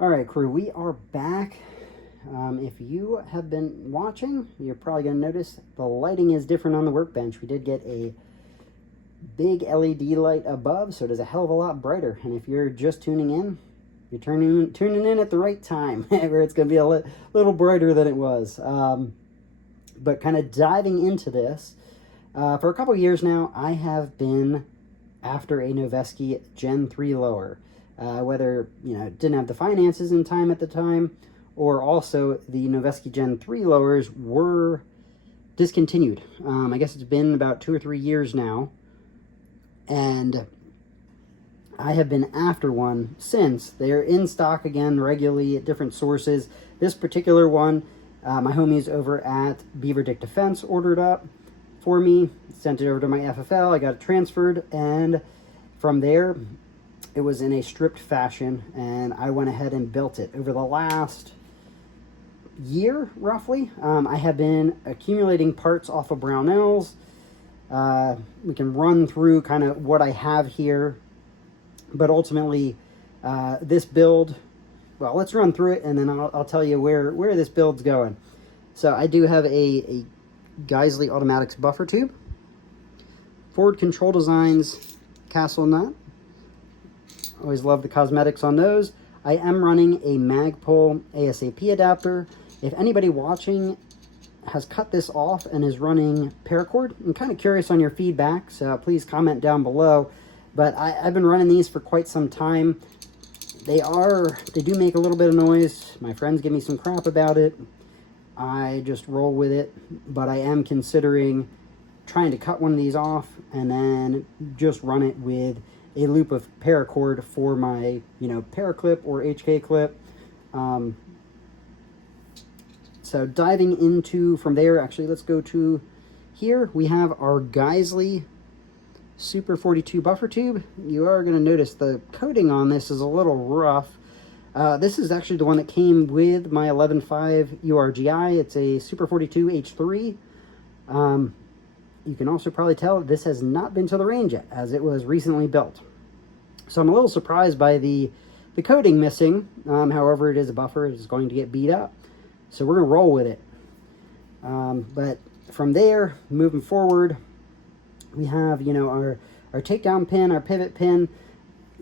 All right, crew, we are back. If you have been watching, you're probably going to notice the lighting is different on the workbench. We did get a big LED light above, so it is a hell of a lot brighter. And if you're just tuning in, you're tuning in at the right time, where it's going to be a little brighter than it was. But kind of diving into this, for a couple years now, I have been after a Noveske Gen 3 lower. Whether, didn't have the finances in time at the time, or also the Noveske Gen 3 lowers were discontinued. I guess it's been about 2 or 3 years now, and I have been after one since. They're in stock again regularly at different sources. This particular one, my homies over at Beaver Dick Defense ordered up for me, sent it over to my FFL, I got it transferred, and from there, it was in a stripped fashion, and I went ahead and built it. Over the last year, roughly, I have been accumulating parts off of Brownells. We can run through kind of what I have here, but ultimately, this build, well, let's run through it, and then I'll tell you where this build's going. So I do have a Geissele Automatics buffer tube, Ford Control Designs castle nut. Always love the cosmetics on those. I am running a Magpul ASAP adapter. If anybody watching has cut this off and is running paracord, I'm kind of curious on your feedback, so please comment down below. But I've been running these for quite some time. They do make a little bit of noise. My friends give me some crap about it. I just roll with it, but I am considering trying to cut one of these off and then just run it with a loop of paracord for my, paraclip or HK clip. So diving into from there, actually, let's go to here. We have our Geissele Super 42 buffer tube. You are going to notice the coating on this is a little rough. This is actually the one that came with my 11.5 URGI. It's a Super 42 H3. You can also probably tell this has not been to the range yet, as it was recently built. So I'm a little surprised by the coating missing. However, it is a buffer. It is going to get beat up. So we're going to roll with it. But from there, moving forward, we have, our takedown pin, our pivot pin.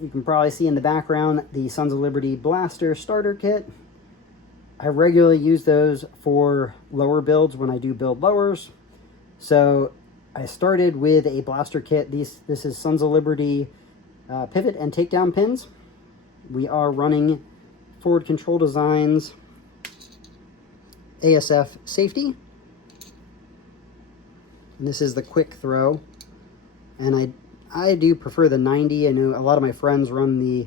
You can probably see in the background the Sons of Liberty Blaster starter kit. I regularly use those for lower builds when I do build lowers. So I started with a blaster kit. This is Sons of Liberty pivot and takedown pins. We are running Ford Control Designs ASF safety. And this is the quick throw. And I do prefer the 90. I know a lot of my friends run the,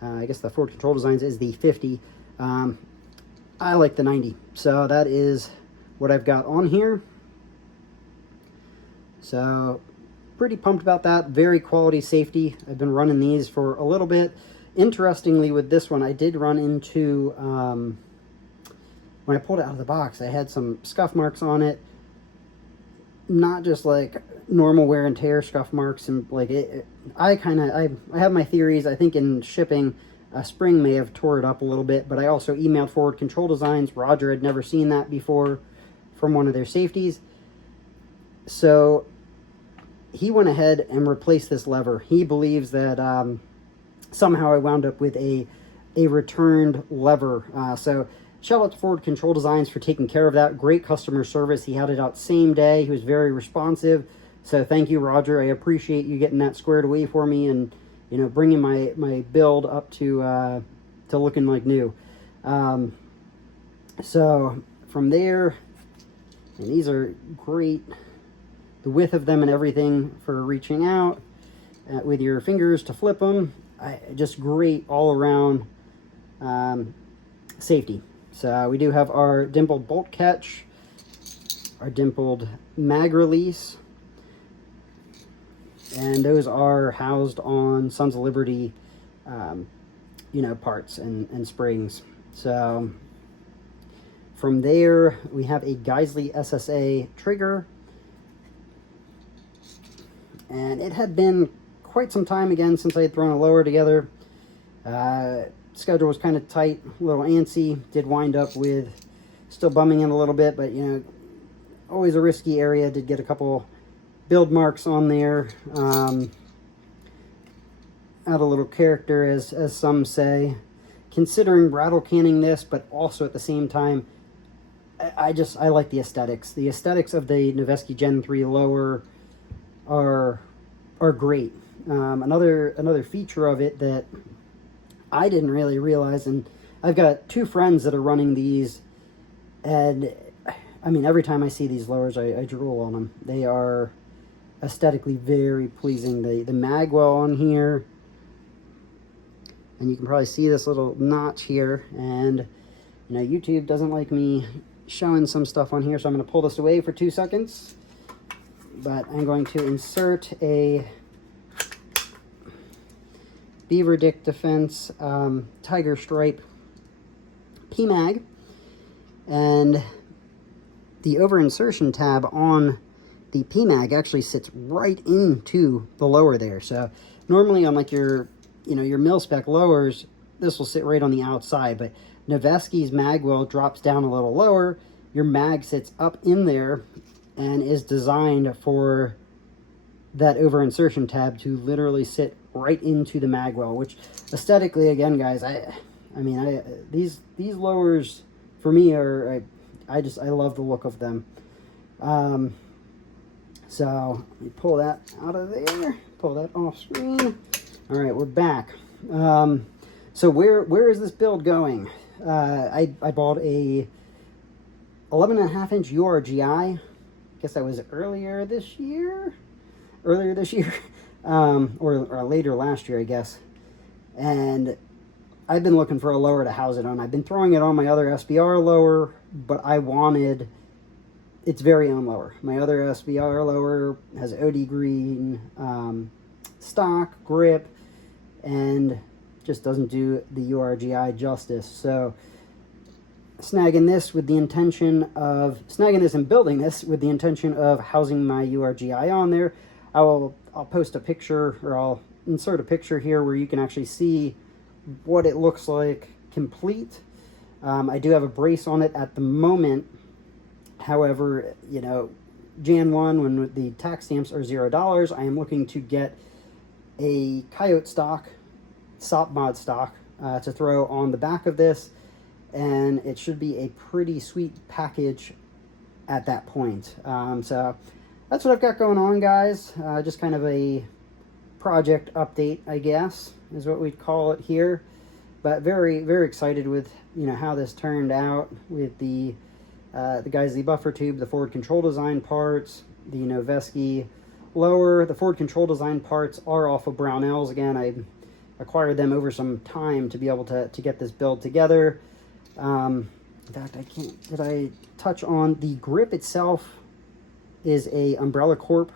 I guess the Ford Control Designs is the 50. I like the 90. So that is what I've got on here. So pretty pumped about that. Very quality safety. I've been running these for a little bit. Interestingly, with this one, I did run into, when I pulled it out of the box, I had some scuff marks on it. Not just like normal wear and tear scuff marks, and like I have my theories. I think in shipping, a spring may have tore it up a little bit, but I also emailed Ford Control Designs. Roger had never seen that before from one of their safeties. So he went ahead and replaced this lever. He believes that somehow I wound up with a returned lever. So shout out to Ford Control Designs for taking care of that. Great customer service. He had it out same day. He was very responsive. So thank you, Roger. I appreciate you getting that squared away for me and, bringing my build up to looking like new. So from there, and these are great. The width of them and everything for reaching out with your fingers to flip them. Just great all around safety. So we do have our dimpled bolt catch, our dimpled mag release, and those are housed on Sons of Liberty, parts and springs. So from there, we have a Geissele SSA trigger, and it had been quite some time again since I had thrown a lower together. schedule was kind of tight, a little antsy. Did wind up with still bumming in a little bit, but you know, always a risky area. Did get a couple build marks on there. Add a little character, as some say. Considering rattle canning this, but also at the same time, I like the aesthetics. The aesthetics of the Noveske Gen 3 lower are great. Another feature of it that I didn't really realize, and I've got two friends that are running these, and I mean, every time I see these lowers, I drool on them. They are aesthetically very pleasing. The magwell on here, and you can probably see this little notch here, and you know, YouTube doesn't like me showing some stuff on here, so I'm going to pull this away for 2 seconds. But I'm going to insert a Beaver Dick Defense Tiger Stripe PMAG, and the over insertion tab on the PMAG actually sits right into the lower there. So normally on like your, you know, your mil-spec lowers, this will sit right on the outside, but Noveske's magwell drops down a little lower. Your mag sits up in there and is designed for that over insertion tab to literally sit right into the magwell, which aesthetically, again, guys, I mean, these lowers for me are, I love the look of them. So let me pull that out of there, pull that off screen. All right, we're back. So where is this build going? I bought a 11.5-inch URGI. Guess that was earlier this year, or later last year, I guess. And I've been looking for a lower to house it on. I've been throwing it on my other SBR lower, but I wanted its very own lower. My other SBR lower has OD green stock grip, and just doesn't do the URGI justice. So snagging this with the intention of and building this with the intention of housing my URGI on there. I'll post a picture, or I'll insert a picture here where you can actually see what it looks like complete. I do have a brace on it at the moment. However, you know, Jan 1, when the tax stamps are $0, I am looking to get a Coyote stock, SOPMOD stock, to throw on the back of this, and it should be a pretty sweet package at that point. So that's what I've got going on, guys. Just kind of a project update, I guess, is what we'd call it here. But very, very excited with, you know, how this turned out with the Geissele buffer tube, the forward control design parts, the Noveske lower. The forward control design parts are off of Brownells. Again, I acquired them over some time to be able to get this build together. In fact, did I touch on the grip itself? Is a Umbrella Corp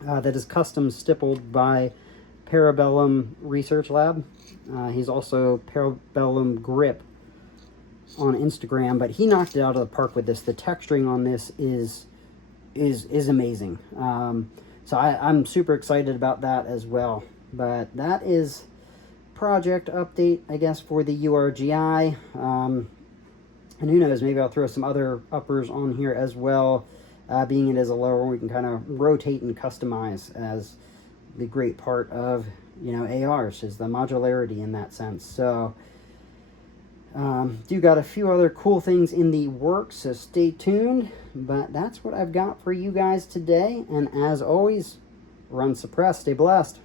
that is custom stippled by Parabellum Research Lab. He's also Parabellum Grip on Instagram, but he knocked it out of the park with this. The texturing on this is amazing. So I'm super excited about that as well. But that is project update, I guess, for the URGI. And who knows, maybe I'll throw some other uppers on here as well. Being it is a lower, we can kind of rotate and customize, as the great part of, you know, ARs is the modularity in that sense. So do got a few other cool things in the works, so stay tuned. But that's what I've got for you guys today, and as always, run suppressed, stay blessed.